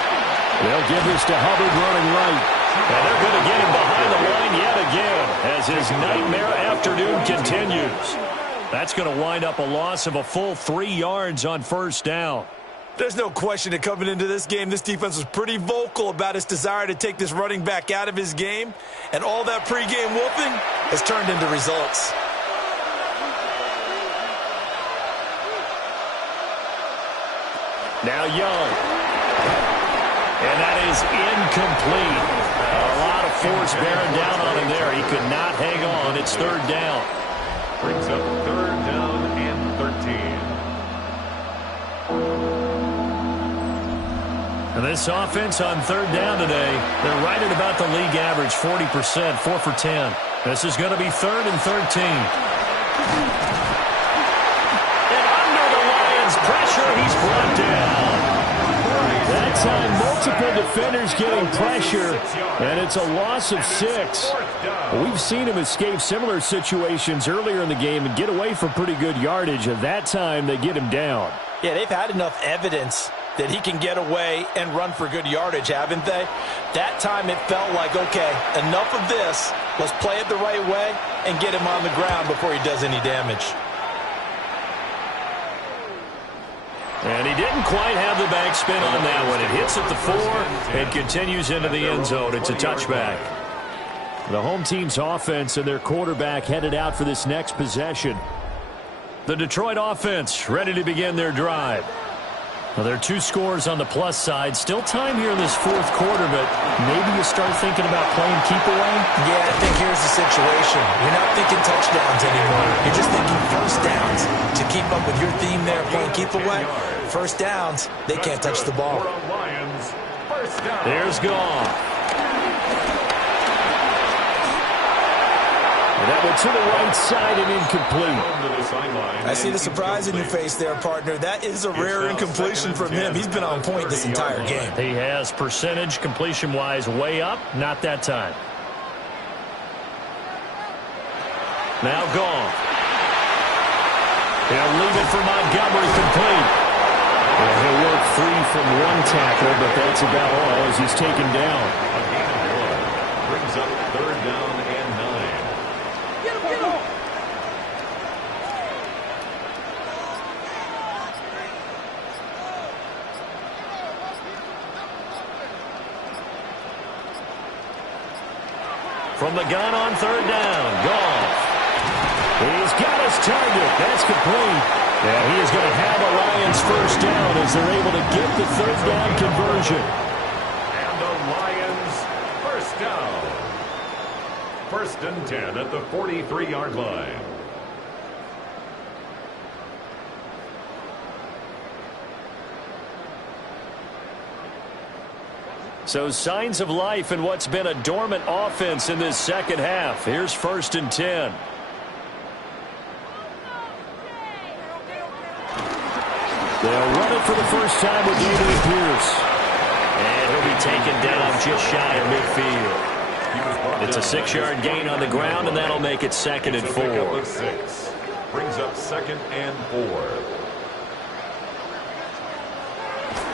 They'll give this to Hubbard running right. And they're going to get him behind the line yet again as his nightmare afternoon continues. That's going to wind up a loss of a full 3 yards on first down. There's no question that coming into this game, this defense was pretty vocal about its desire to take this running back out of his game. And all that pregame whooping has turned into results. Now Young. And that is incomplete. A lot of force bearing down on him there. He could not hang on. It's 3rd down. Brings up 3rd down and 13. And this offense on 3rd down today, they're right at about the league average, 40%, 4 for 10. This is going to be 3rd and 13. And under the Lions' pressure, he's brought down. That time, multiple defenders getting pressure, and it's a loss of 6. We've seen him escape similar situations earlier in the game and get away from pretty good yardage. At that time, they get him down. Yeah, they've had enough evidence that he can get away and run for good yardage, haven't they? That time it felt like, okay, enough of this. Let's play it the right way and get him on the ground before he does any damage. And he didn't quite have the back spin on that one. It hits at the 4 and continues into the end zone. It's a touchback. The home team's offense and their quarterback headed out for this next possession. The Detroit offense ready to begin their drive. Well, there are 2 scores on the plus side. Still time here in this 4th quarter, but maybe you start thinking about playing keep away? Yeah, I think here's the situation. You're not thinking touchdowns anymore. You're just thinking first downs. To keep up with your theme there, playing keep away, first downs, they can't touch the ball. There's Goff. And that went to the right side and incomplete. I see the surprise in your face there, partner. That is a rare incompletion from him. He's been on point this entire game. He has percentage completion-wise way up. Not that time. Now Goff. He'll leave it for Montgomery complete. Well, he'll work free from one tackle, but that's about all as he's taken down. Brings up 3rd down and 9. From the gun on 3rd down, Goff. He's got his target. That's complete. Yeah, he is going to have a Lions first down as they're able to get the third down conversion. And the Lions first down. 1st and 10 at the 43-yard line. So signs of life in what's been a dormant offense in this second half. Here's 1st and 10. They'll run it for the first time with David Pierce. And he'll be taken down just shy of midfield. It's a 6-yard gain on the ground, and that'll make it 2nd and 4. Brings up 2nd and 4.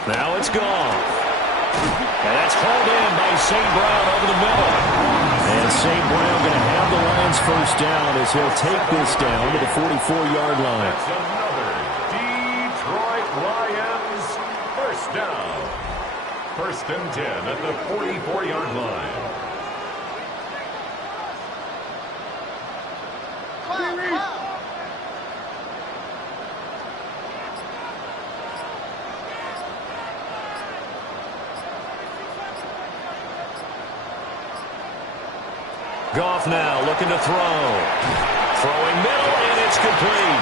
Now it's gone. And that's hauled in by St. Brown over the middle. And St. Brown going to have the Lions first down as he'll take this down to the 44-yard line. That's another Detroit Lions first down. 1st and 10 at the 44-yard line. Goff now looking to throw. Throwing middle, and it's complete.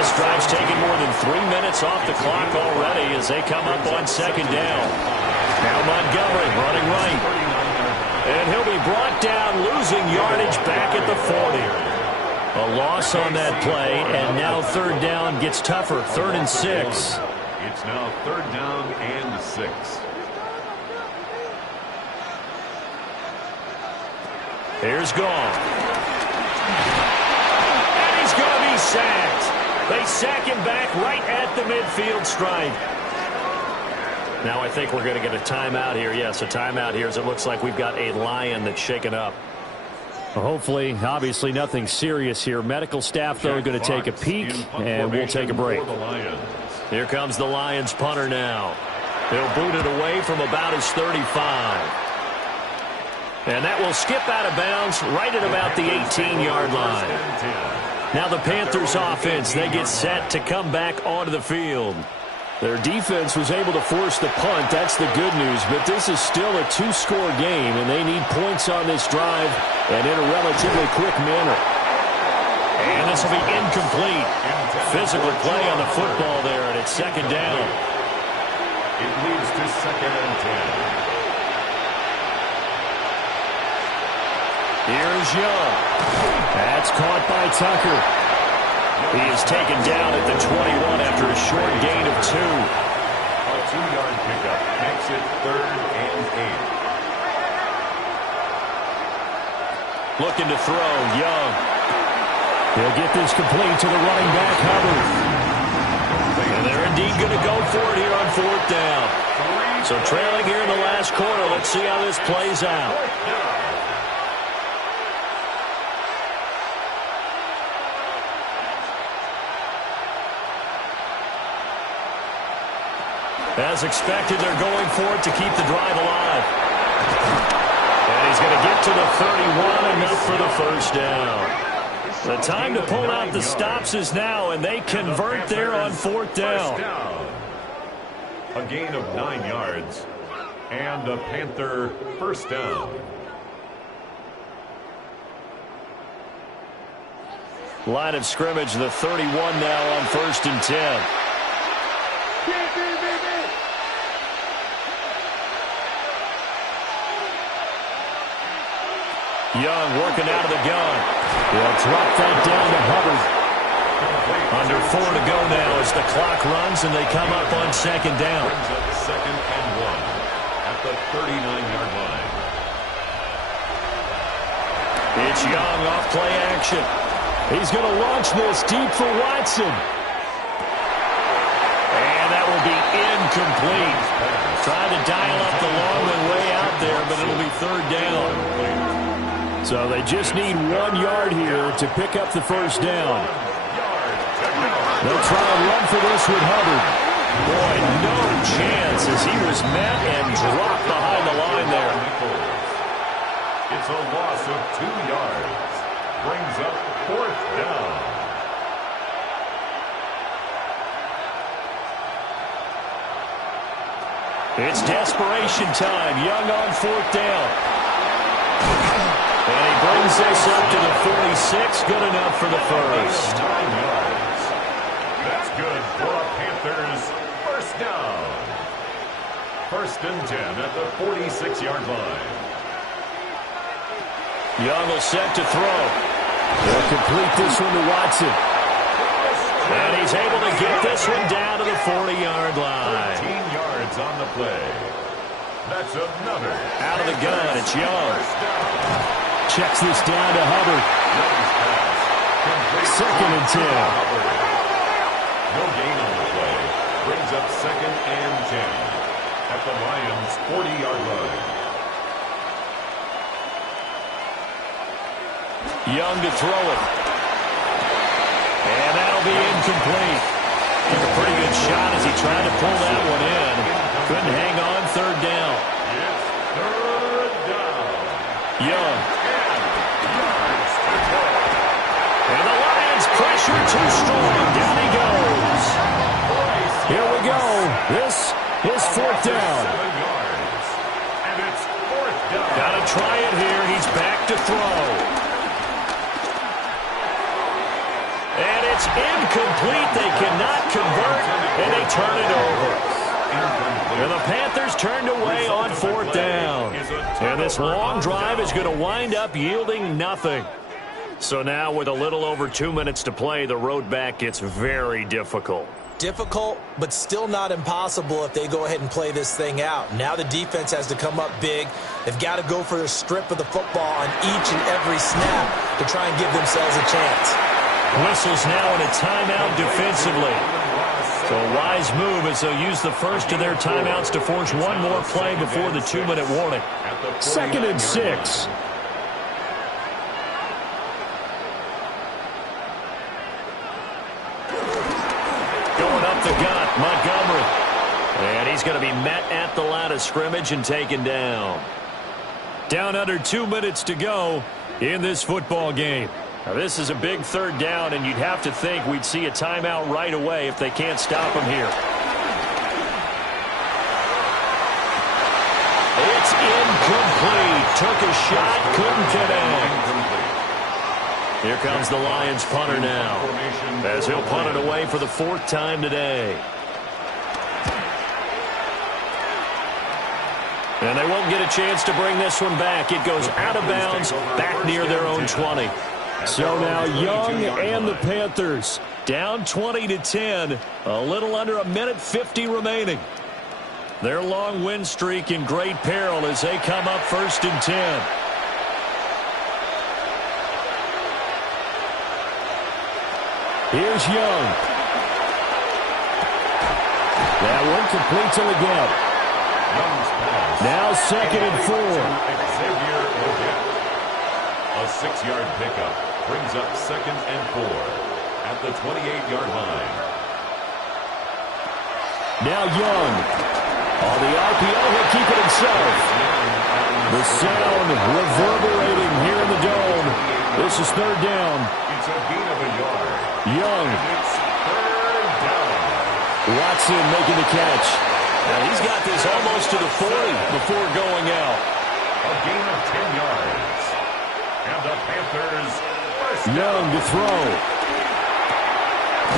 This drive's taken more than 3 minutes off the clock already as they come up on 2nd down. Now Montgomery running right. And he'll be brought down, losing yardage back at the 40. A loss on that play, and now 3rd down gets tougher. 3rd and 6. It's now 3rd down and 6. Here's Goff. And he's going to be sacked. They sack him back right at the midfield stripe. Now I think we're going to get a timeout here. Yes, a timeout here as it looks like we've got a Lion that's shaken up. Well, hopefully, obviously nothing serious here. Medical staff, though, are going to take a peek, and we'll take a break. Here comes the Lions punter now. He'll boot it away from about his 35. And that will skip out of bounds right at about the 18-yard line. Now the Panthers offense, they get set to come back onto the field. Their defense was able to force the punt. That's the good news. But this is still a 2-score game, and they need points on this drive and in a relatively quick manner. And this will be incomplete. Physical play on the football there, and it's 2nd down. It leads to 2nd and 10. Here's Young. That's caught by Tucker. He is taken down at the 21 after a short gain of 2. A 2-yard pickup makes it 3rd and 8. Looking to throw, Young. He'll get this complete to the running back, Hubbard. And they're indeed going to go for it here on 4th down. So trailing here in the last quarter. Let's see how this plays out. As expected, they're going for it to keep the drive alive. And he's going to get to the 31, enough for the first down. The time to pull out the stops is now, and they convert there on 4th down. A gain of 9 yards, and a Panther first down. Line of scrimmage, the 31 now on 1st and 10. Young working out of the gun. He'll drop that down to Hubbard. Under 4 to go now as the clock runs and they come up on 2nd down. Brings up 2nd and 1 at the 39-yard line. It's Young off play action. He's going to launch this deep for Watson. And that will be incomplete. Trying to dial up the long way out there, but it'll be 3rd down. So they just need 1 yard here to pick up the first down. They'll try and run for this with Hubbard. Boy, no chance as he was met and dropped behind the line there. It's a loss of 2 yards. Brings up 4th down. It's desperation time. Young on 4th down. And he brings this up to the 46. Good enough for the first. 9 yards. That's good for a Panthers first down. 1st and 10 at the 46-yard line. Young will set to throw. He'll complete this one to Watson. And he's able to get this one down to the 40-yard line. 13 yards on the play. That's another. Out of the gun, it's Young. Checks this down to Hubbard. 2nd and 10. No gain on the play. Brings up 2nd and 10 at the Lions' 40-yard line. Young to throw it. And that'll be incomplete. Took a pretty good shot as he tried to pull that one in. Couldn't hang on. 3rd down. It's 3rd down. Young. And the Lions pressure too strong. Down he goes. Here we go. This is 4th down. 7 yards. And it's 4th down. Gotta try it here. He's back to throw. And it's incomplete. They cannot convert, and they turn it over. And the Panthers turned away on 4th down. And this long drive is going to wind up yielding nothing. So now with a little over 2 minutes to play, the road back gets very difficult. Difficult, but still not impossible if they go ahead and play this thing out. Now the defense has to come up big. They've got to go for the strip of the football on each and every snap to try and give themselves a chance. Whistles now in a timeout defensively. So a wise move as they'll use the first of their timeouts to force one more play before the 2-minute warning. 2nd and 6. Going up the gut, Montgomery. And he's going to be met at the line of scrimmage and taken down. Down under 2 minutes to go in this football game. Now, this is a big 3rd down, and you'd have to think we'd see a timeout right away if they can't stop him here. It's incomplete. Took a shot, couldn't connect. Here comes the Lions punter now, as he'll punt it away for the 4th time today. And they won't get a chance to bring this one back. It goes out of bounds, back near their own 20. So now Young and the Panthers down 20-10, a little under a minute 50 remaining. Their long win streak in great peril as they come up 1st and 10. Here's Young. That one complete to Leggett. Now 2nd and 4. A 6-yard pickup brings up 2nd and 4 at the 28-yard line. Now Young. On the RPO, he'll keep it himself. The sound reverberating here in the dome. This is 3rd down. It's a gain of a yard. Young. It's 3rd down. Watson making the catch. Now he's got this almost to the 40 before going out. A gain of 10 yards. And the Panthers first down. Young to throw.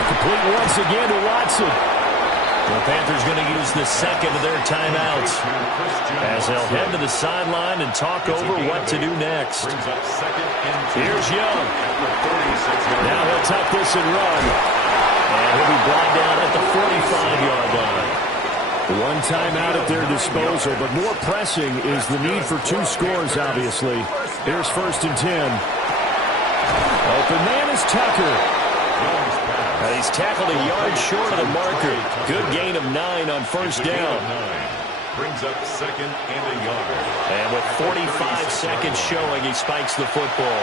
Complete once again to Watson. The Panthers going to use the 2nd of their timeouts as they'll head to the sideline and talk over what to do next. Here's Young. Now he'll tuck this and run. And he'll be brought down at the 45-yard line. One timeout at their disposal, but more pressing is the need for 2 scores, obviously. Here's 1st and 10. Open man is Tucker. And he's tackled a yard short of the marker. Good gain of 9 on 1st down. Brings up 2nd and a yard. And with 45 seconds showing, he spikes the football.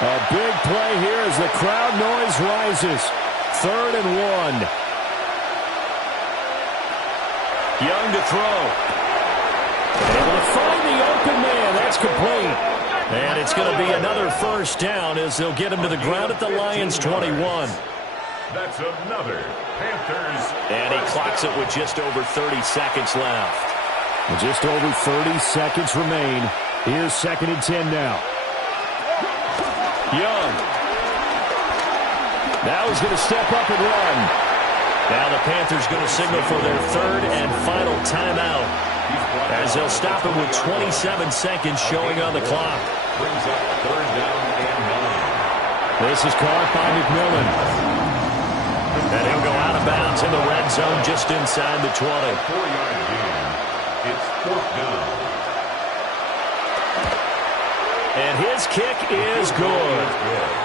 A big play here as the crowd noise rises. 3rd and 1. Young to throw. Able to find the open man. That's complete. And it's going to be another 1st down as they'll get him to the ground at the Lions' 21. That's another Panthers. And he clocks it with just over 30 seconds left. Just over 30 seconds remain. Here's 2nd and 10 now. Young. Now he's going to step up and run. Now the Panthers going to signal for their 3rd and final timeout, as they'll stop him with 27 seconds showing on the clock. Brings up 3rd down and 9. This is caught by McMillan. And he'll go out of bounds in the red zone just inside the 20. 4-yard gain. It's 4th down. And his kick is good.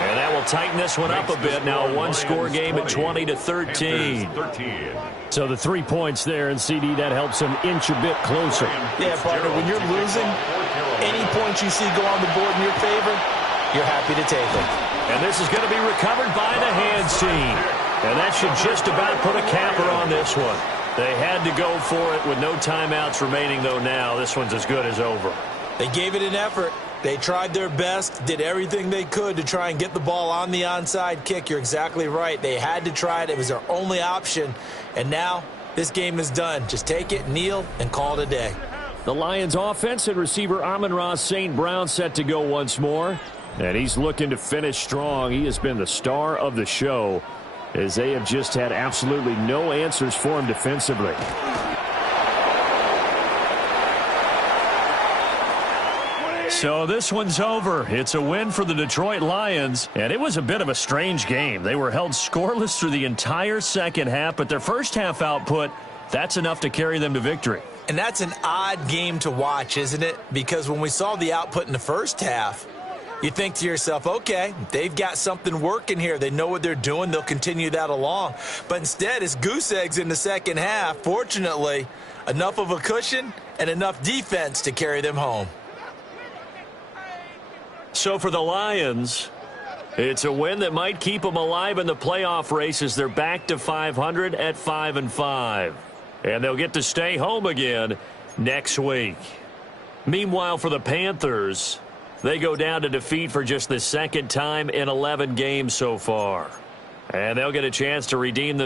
And that will tighten this one up a bit. Now a one-score game at 20-13. So the 3 points there, and CD, that helps him inch a bit closer. Yeah, partner, when you're losing, any points you see go on the board in your favor, you're happy to take them. And this is going to be recovered by the hands team. And that should just about put a capper on this one. They had to go for it with no timeouts remaining, though. Now this one's as good as over. They gave it an effort. They tried their best, did everything they could to try and get the ball on the onside kick. You're exactly right. They had to try it. It was their only option. And now this game is done. Just take it, kneel, and call it a day. The Lions offense and receiver Amon-Ra St. Brown set to go once more. And he's looking to finish strong. He has been the star of the show, as they have just had absolutely no answers for him defensively. So this one's over. It's a win for the Detroit Lions, and it was a bit of a strange game. They were held scoreless through the entire second half, but their first half output, that's enough to carry them to victory. And that's an odd game to watch, isn't it? Because when we saw the output in the first half, you think to yourself, okay, they've got something working here. They know what they're doing. They'll continue that along. But instead, it's goose eggs in the second half. Fortunately, enough of a cushion and enough defense to carry them home. So for the Lions, it's a win that might keep them alive in the playoff race as they're back to 500 at 5-5. And they'll get to stay home again next week. Meanwhile, for the Panthers, they go down to defeat for just the 2nd time in 11 games so far. And they'll get a chance to redeem themselves